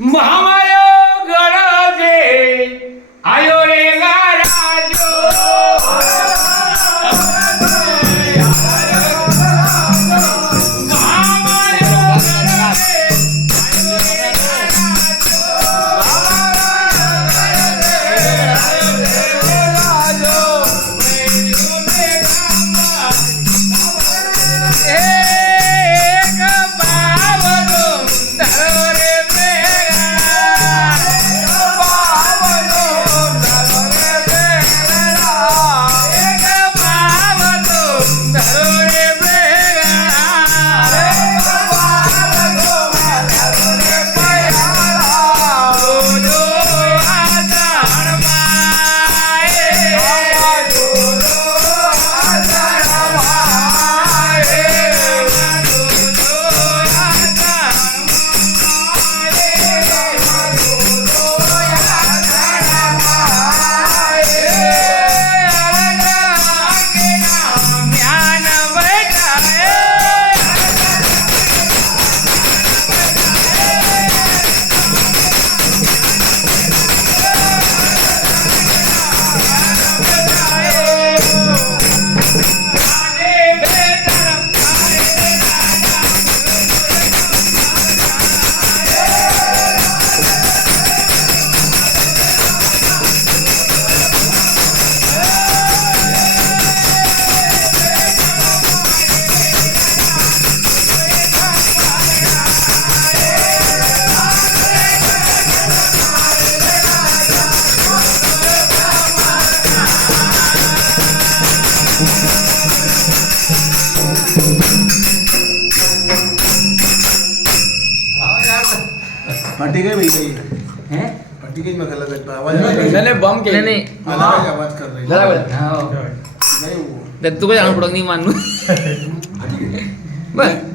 महामाय गरजे आयो रे गाराजो महामाय गरजे आयो रे गाराजो ठीक है भैया ये हैं ठीक है मैं गलत करता आवाज मैंने बम के नहीं आवाज कर रही जरा बोल हां नहीं वो तू काय जाणून पडत नाही मानू बर